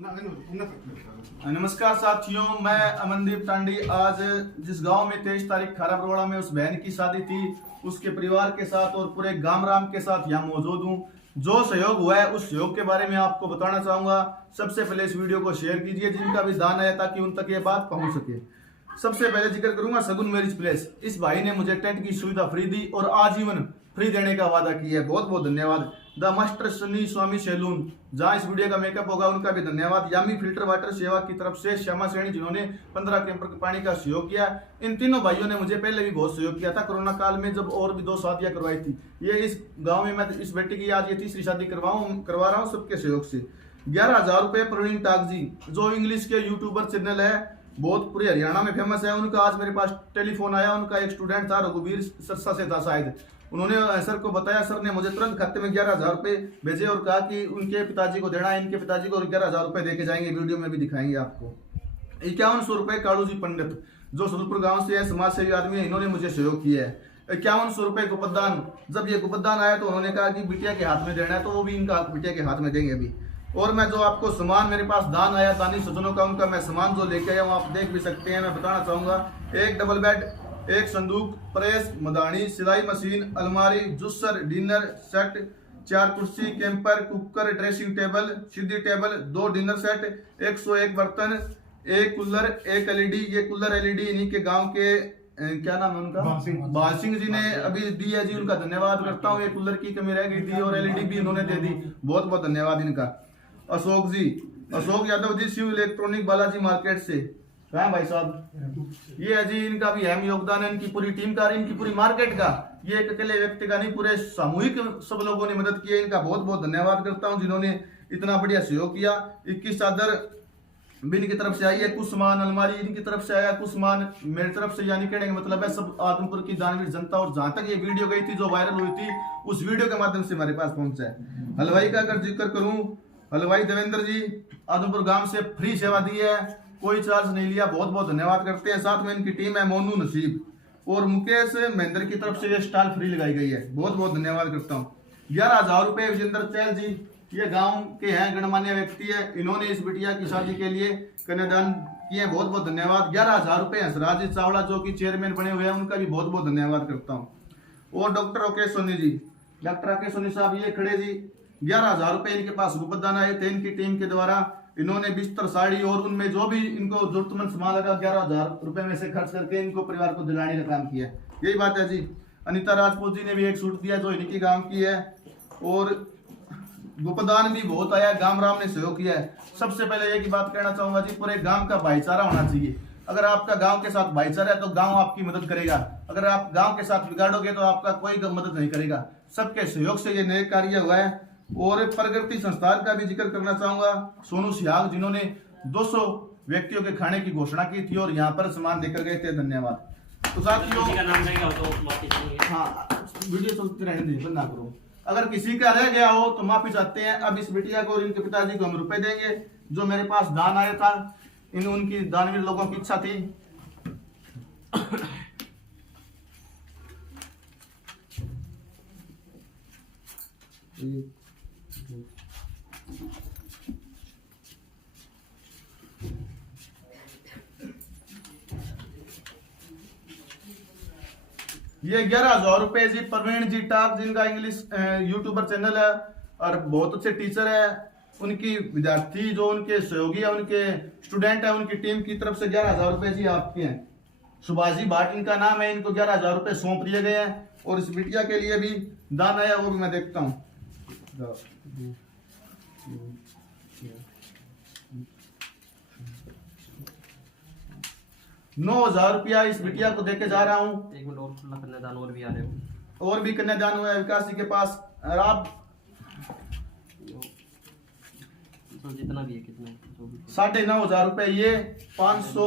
नमस्कार साथियों, मैं अमनदीप टांडी। आज जिस गांव में 23 तारीख खाराबरवाड़ा में उस बहन की शादी थी, उसके परिवार के साथ और पूरे गामराम के साथ यहाँ मौजूद हूँ। जो सहयोग हुआ है उस सहयोग के बारे में आपको बताना चाहूंगा। सबसे पहले इस वीडियो को शेयर कीजिए जिनका भी दान है, ताकि उन तक ये बात पहुंच सके। सबसे पहले जिक्र करूंगा सगुन मैरिज प्लेस। इस भाई ने मुझे टेंट की सुविधा फ्री दी और आजीवन फ्री देने का वादा किया है। बहुत बहुत धन्यवाद। The master Sunny Swami salon, जहां इस वीडियो का मेकअप होगा, उनका भी धन्यवाद। यामी फिल्टर वाटर सेवा की तरफ से श्यामा श्रेणी, जिन्होंने 15 कैंपर पानी का सहयोग किया। इन तीनों भाइयों ने मुझे पहले भी बहुत सहयोग किया था कोरोना काल में, जब और भी 2 शादियां करवाई थी। ये इस गांव में मैं इस बेटी की आज ये तीसरी शादी करवा रहा हूँ सबके सहयोग से। 11,000 रुपए प्रवीण टाक जी, जो इंग्लिश के यूट्यूबर चैनल है, बहुत पूरे हरियाणा में फेमस है। उनका आज मेरे पास टेलीफोन आया। उनका एक स्टूडेंट था, रघुवीर सरसा से था शायद। उन्होंने सर को बताया, सर ने मुझे तुरंत खाते में 11,000 रुपए भेजे और कहा कि उनके पिताजी को देना है। इनके पिताजी को 11,000 रुपए देके जाएंगे, वीडियो में भी दिखाएंगे आपको। 5100 रुपए कालू जी पंडित, जो सुलपुर गांव से है, समाज सेवी आदमी है, इन्होंने मुझे सहयोग किया है। 5100 रुपए गुपतदान। जब ये गुपतदान आया तो उन्होंने कहा कि बिटिया के हाथ में देना है, तो वो भी इनका बिटिया के हाथ में देंगे अभी। और मैं जो आपको सामान मेरे पास दान आया दानी सज्जनों का, उनका मैं सामान जो लेके आया हूँ, आप देख भी सकते हैं। मैं बताना चाहूंगा, एक डबल बेड, एक संदूक, प्रेस, मदानी, सिलाई मशीन, अलमारी, जूसर, डिनर सेट, 4 कुर्सी, कैंपर, कुकर, ड्रेसिंग टेबल, सीधी टेबल, 2 डिनर सेट, 101 बर्तन, 1 कूलर, 1 एलईडी। ये कूलर एलईडी इन्हीं के गांव के क्या नाम है उनका, बाल सिंह जी ने अभी दी है जी, उनका धन्यवाद करता हूँ। ये कूलर की कमी रह गई थी और एलईडी भी इन्होंने दे दी, बहुत बहुत धन्यवाद इनका। अशोक जी, अशोक यादव जी, शिव इलेक्ट्रॉनिक बालाजी मार्केट से। कहाँ भाई साहब, ये है जी, इनका भी अहम योगदान है, इनकी पूरी टीम का, इनकी पूरी मार्केट का। ये एक अकेले व्यक्ति का नहीं, पूरे सामूहिक सब लोगों ने मदद की है। इनका बहुत बहुत धन्यवाद करता हूँ जिन्होंने इतना बढ़िया सहयोग किया। 21 चादर बिन की तरफ से आई है, कुछ सामान अलमारी इनकी तरफ से आया, कुछ सामान मेरी तरफ से, यानी कहने का मतलब है सब आदमपुर की दानवीर जनता। और जहां तक ये वीडियो गई थी, जो वायरल हुई थी, उस वीडियो के माध्यम से हमारे पास पहुंचा है। हलवाई का अगर जिक्र करूं, हलवाई देवेंद्र जी, आदमपुर गांव से फ्री सेवा दी है, कोई चार्ज नहीं लिया, बहुत बहुत धन्यवाद करते हैं। साथ में इनकी टीम है मोनू नसीब और मुकेश महेंद्र की तरफ से ये स्टॉल फ्री लगाई गई है, बहुत बहुत धन्यवाद करता हूँ। 11,000 रुपए विजेंद्र चैल जी, ये गांव के हैं, गणमान्य व्यक्ति है, इन्होंने इस बिटिया की शादी के लिए कन्यादान किए, बहुत बहुत धन्यवाद। 11,000 रुपए हंसराज चावड़ा, जो कि चेयरमैन बने हुए हैं, उनका भी बहुत बहुत धन्यवाद करता हूँ। और डॉक्टर राकेश सोनी जी, डॉक्टर राकेश सोनी साहब ये खड़े जी, 11,000 रुपए इनके पास गुपतदान आए थे इनकी टीम के द्वारा। इन्होंने बिस्तर, साड़ी और उनमें जो भी इनको जरूरतमंद सामान लगा, 11,000 रुपए में से खर्च करके इनको परिवार को दिलाने का काम किया। यही बात है जी। अनिता राजपूत जी ने भी एक सूट दिया, जो इनकी गांव की है। और गुपदान भी बहुत आया, गांव राम ने सहयोग किया है। सबसे पहले एक ही बात कहना चाहूंगा जी, पूरे गांव का भाईचारा होना चाहिए। अगर आपका गांव के साथ भाईचारा है तो गांव आपकी मदद करेगा। अगर आप गांव के साथ बिगाड़ोगे तो आपका कोई मदद नहीं करेगा। सबके सहयोग से ये नए कार्य हुआ है। और प्रगति संस्थान का भी जिक्र करना चाहूंगा, सोनू सिहाग, जिन्होंने 200 व्यक्तियों के खाने की घोषणा की थी और यहाँ पर सामान देकर गए थे, धन्यवाद। तो साथियों, हाँ, वीडियो चलते रहने दीजिए, बंद ना करो। अगर किसी का रह गया हो तो माफी चाहते हैं। अब इस बिटिया को और इनके पिताजी को हम रुपए देंगे, जो मेरे पास दान आया था, उनकी दानवीर लोगों की इच्छा थी। ये 11,000 रुपए जी, प्रवीण जी टाक, जिनका इंग्लिश यूट्यूबर चैनल है और बहुत अच्छे टीचर है। उनकी विद्यार्थी जो उनके सहयोगी है, उनके स्टूडेंट है, उनकी टीम की तरफ से 11,000 रुपए जी आपके हैं। सुभाष जी भाट इनका नाम है, इनको 11,000 रुपए सौंप दिए गए हैं। और इस बिटिया के लिए भी दान आया, वो भी मैं देखता हूँ। 9,000 रुपया इस बिटिया को देके जा रहा हूँ। एक मिनट और, कन्यादान और भी आ रहे हो, और भी कन्यादान हुआ है विकास जी के पास। आप तो जितना भी है, कितना 9,500 रुपए, ये 500,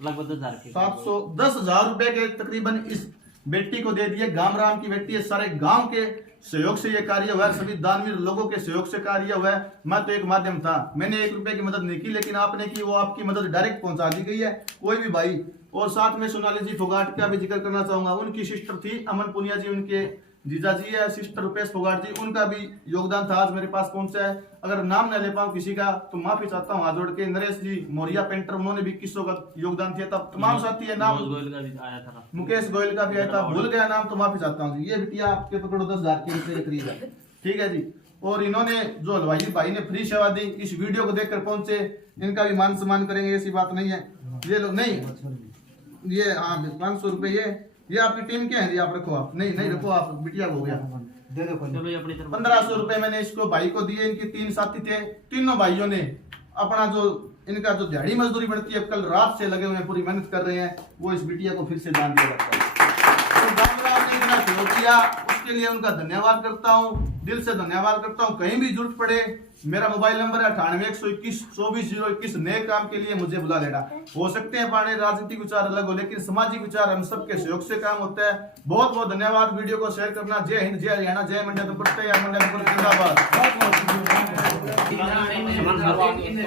लगभग 10,000 के 700, 10,000 रुपए के तकरीबन इस बेटी को दे दिए। गांव राम की बेटी है, सारे गांव के सहयोग से ये कार्य हुआ है, सभी दानवीर लोगों के सहयोग से कार्य हुआ है। मैं तो एक माध्यम था, मैंने 1 रुपए की मदद नहीं की, लेकिन आपने की, वो आपकी मदद डायरेक्ट पहुंचा दी गई है, कोई भी भाई। और साथ में सोनाली जी फोगाट का भी जिक्र करना चाहूंगा, उनकी सिस्टर थी अमन पुनिया जी, उनके जीजा जी है, सिस्टर रुपेश फोगाट जी, उनका भी योगदान था, आज मेरे पास पहुंचा है। अगर नाम न ले पाऊं किसी का तो माफी चाहता हूं हाथ जोड़ के। नरेश जी मोरिया पेंटर, उन्होंने भी 2100 का योगदान दिया था। तमाम साथी है, नाम गोयल का भी आया था। मुकेश गोयल का भी आया था, भूल गया नाम तो माफी चाहता हूँ जी। ये बिटिया आपके पकड़ो 10,000 के रुपए के करीब है, ठीक है जी। और इन्होंने जो हलवाई भाई ने फ्री सेवा दी, इस वीडियो को देखकर पहुंचे, इनका भी मान सम्मान करेंगे, ऐसी बात नहीं है। ये लोग नहीं, ये हाँ 500 रुपए ये आपकी टीम के हैं जी, आप रखो, आप नहीं रखो, आप बिटिया को हो गया। चलो ये अपनी तरफ 1500 रुपए मैंने इसको भाई को दिए। इनके 3 साथी थे, तीनों भाइयों ने अपना जो इनका जो दिहाड़ी मजदूरी बढ़ती है, कल रात से लगे हुए हैं, पूरी मेहनत कर रहे हैं, वो इस बिटिया को फिर से दान दिया जाता है। तो गामराम ने इतना सहयोग किया, उसके लिए उनका धन्यवाद करता हूँ, दिल से धन्यवाद करता हूँ। कहीं भी जरूरत पड़े, मेरा मोबाइल नंबर है 98 121 24 021। नए काम के लिए मुझे बुला लेना। हो सकते हैं पाने राजनीतिक विचार अलग हो, लेकिन सामाजिक विचार हम सबके सहयोग से काम होता है। बहुत बहुत धन्यवाद। वीडियो को शेयर करना। जय हिंद, जय हरियाणा, जय मंड्या दुपट्टे या मंड्या दुपट्टे जिंदाबाद।